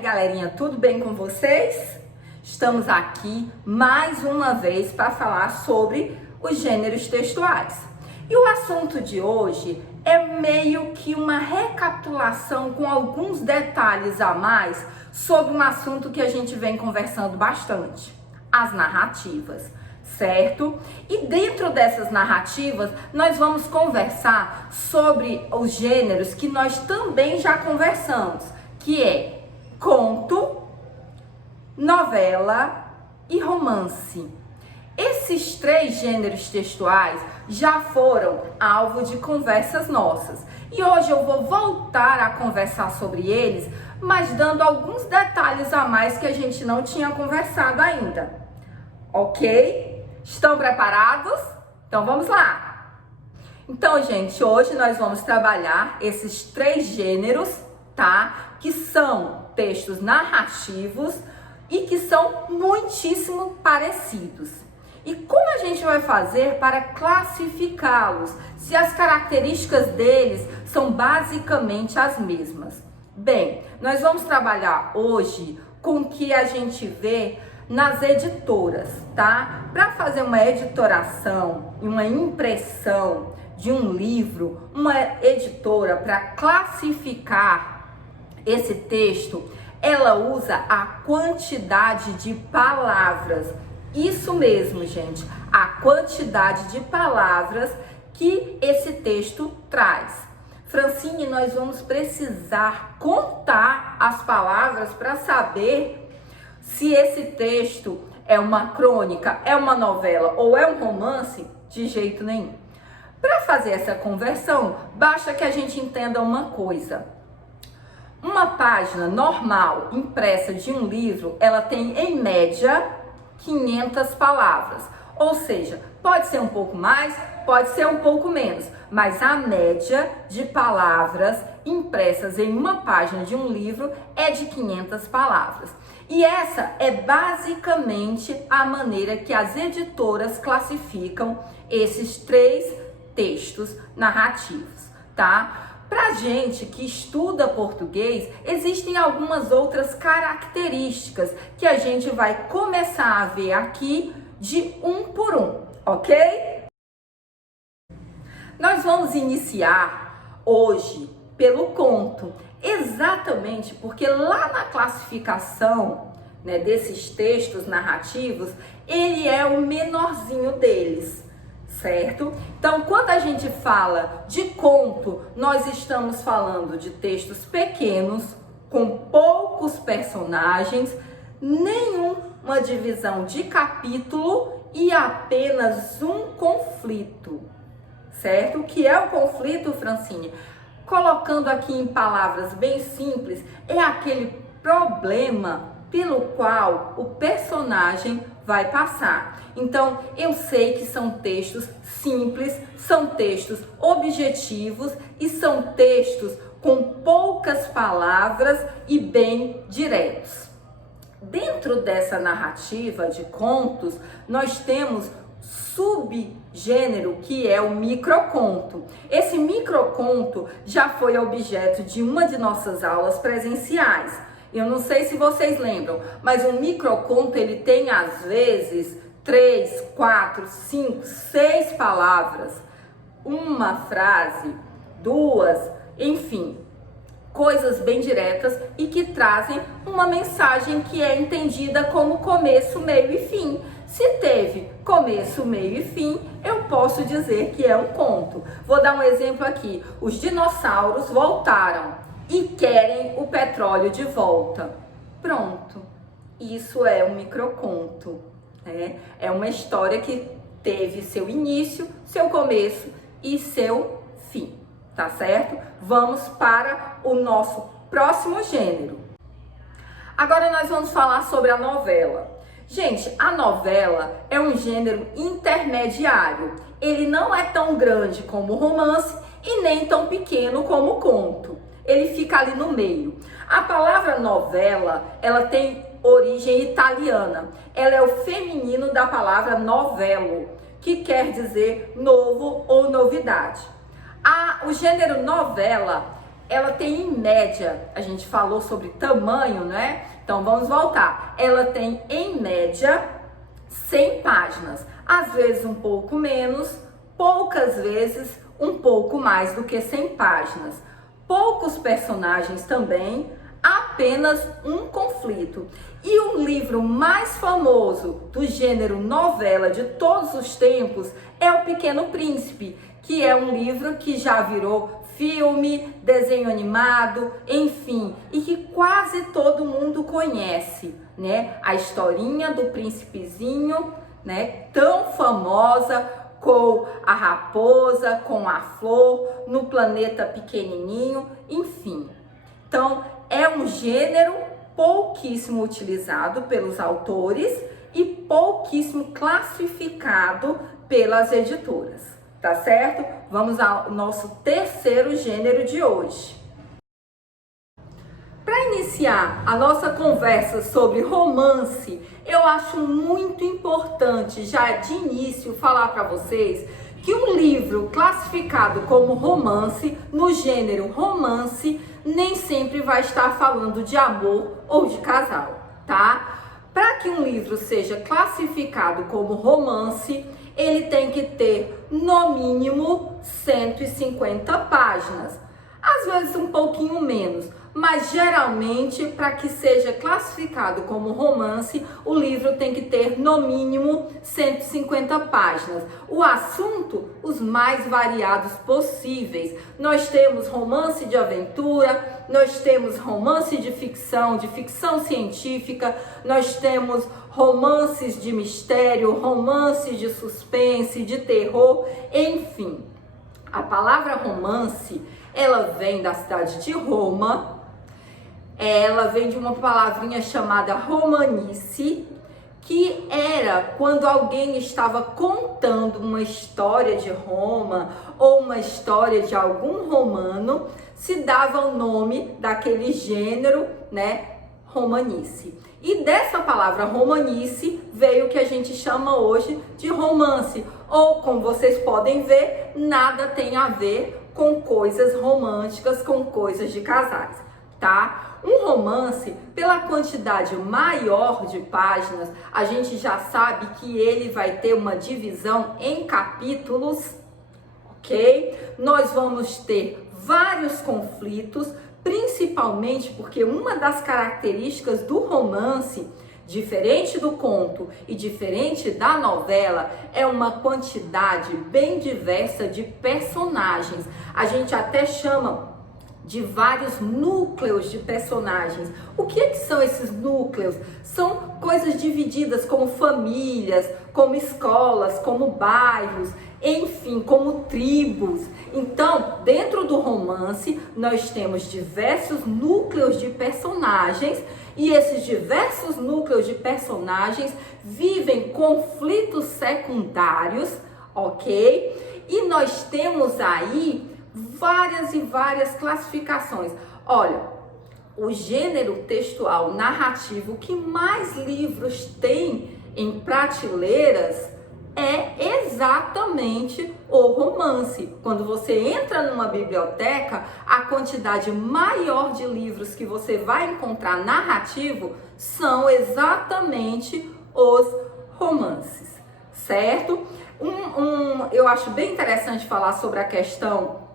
galerinha, tudo bem com vocês? Estamos aqui mais uma vez para falar sobre os gêneros textuais. E o assunto de hoje é meio que uma recapitulação com alguns detalhes a mais sobre um assunto que a gente vem conversando bastante, as narrativas, certo? E dentro dessas narrativas, nós vamos conversar sobre os gêneros que nós também já conversamos, que é conto, novela e romance. Esses três gêneros textuais já foram alvo de conversas nossas. E hoje eu vou voltar a conversar sobre eles, mas dando alguns detalhes a mais que a gente não tinha conversado ainda. Ok? Estão preparados? Então vamos lá! Então, gente, hoje nós vamos trabalhar esses três gêneros, tá? Que são textos narrativos e que são muitíssimo parecidos. E como a gente vai fazer para classificá-los, se as características deles são basicamente as mesmas? Bem, nós vamos trabalhar hoje com o que a gente vê nas editoras, tá? Para fazer uma editoração e uma impressão de um livro, uma editora, para classificar esse texto, ela usa a quantidade de palavras. Isso mesmo, gente, a quantidade de palavras que esse texto traz. Francine, nós vamos precisar contar as palavras para saber se esse texto é uma crônica, é uma novela ou é um romance? De jeito nenhum. Para fazer essa conversão, basta que a gente entenda uma coisa. Uma página normal impressa de um livro, ela tem em média 500 palavras. Ou seja, pode ser um pouco mais, pode ser um pouco menos, mas a média de palavras impressas em uma página de um livro é de 500 palavras. E essa é basicamente a maneira que as editoras classificam esses três textos narrativos, tá? Pra gente que estuda português, existem algumas outras características que a gente vai começar a ver aqui de um por um, ok? Nós vamos iniciar hoje pelo conto, exatamente porque lá na classificação, né, desses textos narrativos, ele é o menorzinho deles, certo? Então, quando a gente fala de conto, nós estamos falando de textos pequenos, com poucos personagens, nenhuma divisão de capítulo e apenas um conflito, certo? O que é o conflito, Francine? Colocando aqui em palavras bem simples, é aquele problema pelo qual o personagem vai passar. Então, eu sei que são textos simples, são textos objetivos e são textos com poucas palavras e bem diretos. Dentro dessa narrativa de contos, nós temos subgênero que é o microconto. Esse microconto já foi objeto de uma de nossas aulas presenciais. Eu não sei se vocês lembram, mas um microconto ele tem às vezes 3, 4, 5, 6 palavras, uma frase, duas, enfim, coisas bem diretas e que trazem uma mensagem que é entendida como começo, meio e fim. Se teve começo, meio e fim, eu posso dizer que é um conto. Vou dar um exemplo aqui. Os dinossauros voltaram e querem o petróleo de volta. Pronto. Isso é um microconto, né? É uma história que teve seu início, seu começo e seu fim, tá certo? Vamos para o nosso próximo gênero. Agora nós vamos falar sobre a novela. Gente, a novela é um gênero intermediário. Ele não é tão grande como o romance e nem tão pequeno como o conto. Ele fica ali no meio. A palavra novela, ela tem origem italiana. Ela é o feminino da palavra novello, que quer dizer novo ou novidade. O gênero novela ela tem em média, a gente falou sobre tamanho, né? Então vamos voltar. Ela tem em média 100 páginas, às vezes um pouco menos, poucas vezes um pouco mais do que 100 páginas. Poucos personagens também, apenas um conflito. E o livro mais famoso do gênero novela de todos os tempos é O Pequeno Príncipe, que é um livro que já virou filme, desenho animado, enfim, e que quase todo mundo conhece, né? A historinha do príncipezinho, né? Tão famosa, com a raposa, com a flor, no planeta pequenininho, enfim. Então, é um gênero pouquíssimo utilizado pelos autores e pouquíssimo classificado pelas editoras, tá certo? Vamos ao nosso terceiro gênero de hoje. Para iniciar a nossa conversa sobre romance, eu acho muito importante já de início falar para vocês que um livro classificado como romance, no gênero romance, nem sempre vai estar falando de amor ou de casal, tá? Para que um livro seja classificado como romance, ele tem que ter no mínimo 150 páginas, às vezes um pouquinho menos, mas geralmente para que seja classificado como romance, o livro tem que ter no mínimo 150 páginas. O assunto, os mais variados possíveis. Nós temos romance de aventura, nós temos romance de ficção científica, nós temos romances de mistério, romances de suspense, de terror, enfim. A palavra romance, ela vem da cidade de Roma. Ela vem de uma palavrinha chamada romanice, que era quando alguém estava contando uma história de Roma ou uma história de algum romano, se dava o nome daquele gênero, né, romanice. E dessa palavra romanice veio o que a gente chama hoje de romance, ou como vocês podem ver, nada tem a ver com coisas românticas, com coisas de casais, tá? Um romance, pela quantidade maior de páginas, a gente já sabe que ele vai ter uma divisão em capítulos, ok? Nós vamos ter vários conflitos, principalmente porque uma das características do romance, diferente do conto e diferente da novela, é uma quantidade bem diversa de personagens. A gente até chama de vários núcleos de personagens. O que são esses núcleos? São coisas divididas como famílias, como escolas, como bairros, enfim, como tribos. Então, dentro do romance, nós temos diversos núcleos de personagens e esses diversos núcleos de personagens vivem conflitos secundários, ok? E nós temos aí várias e várias classificações. Olha, o gênero textual narrativo que mais livros tem em prateleiras é exatamente o romance. Quando você entra numa biblioteca, a quantidade maior de livros que você vai encontrar narrativo são exatamente os romances, certo? Eu acho bem interessante falar sobre a questão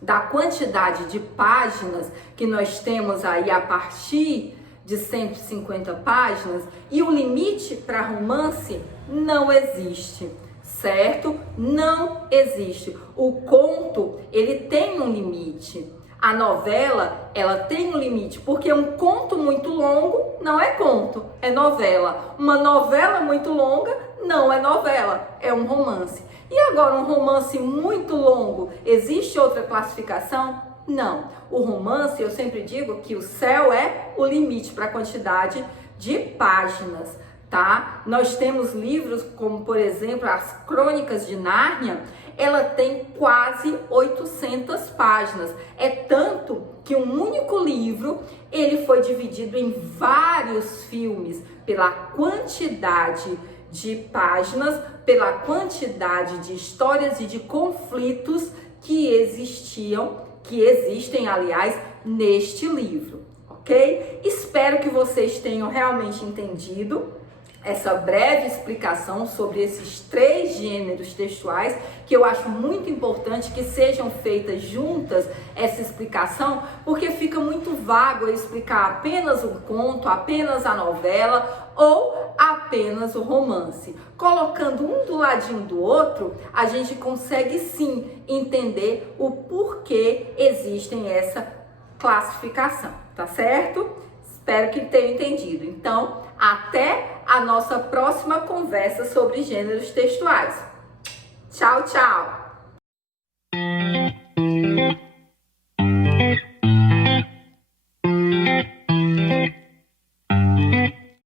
da quantidade de páginas que nós temos aí a partir de 150 páginas, e o limite para romance não existe, certo? Não existe. O conto, ele tem um limite. A novela, ela tem um limite, porque um conto muito longo não é conto, é novela. Uma novela muito longa não é novela, é um romance. E agora, um romance muito longo, existe outra classificação? Não. O romance, eu sempre digo que o céu é o limite para a quantidade de páginas, tá? Nós temos livros como, por exemplo, as Crônicas de Nárnia, ela tem quase 800 páginas. É tanto que um único livro, ele foi dividido em vários filmes pela quantidade de páginas, pela quantidade de histórias e de conflitos que existiam que existem, aliás, neste livro, ok? Espero que vocês tenham realmente entendido essa breve explicação sobre esses 3 gêneros textuais, que eu acho muito importante que sejam feitas juntas essa explicação, porque fica muito vago eu explicar apenas um conto, apenas a novela ou apenas o romance. Colocando um do ladinho do outro, a gente consegue sim entender o porquê existem essa classificação, tá certo? Espero que tenham entendido. Então, até a nossa próxima conversa sobre gêneros textuais. Tchau, tchau!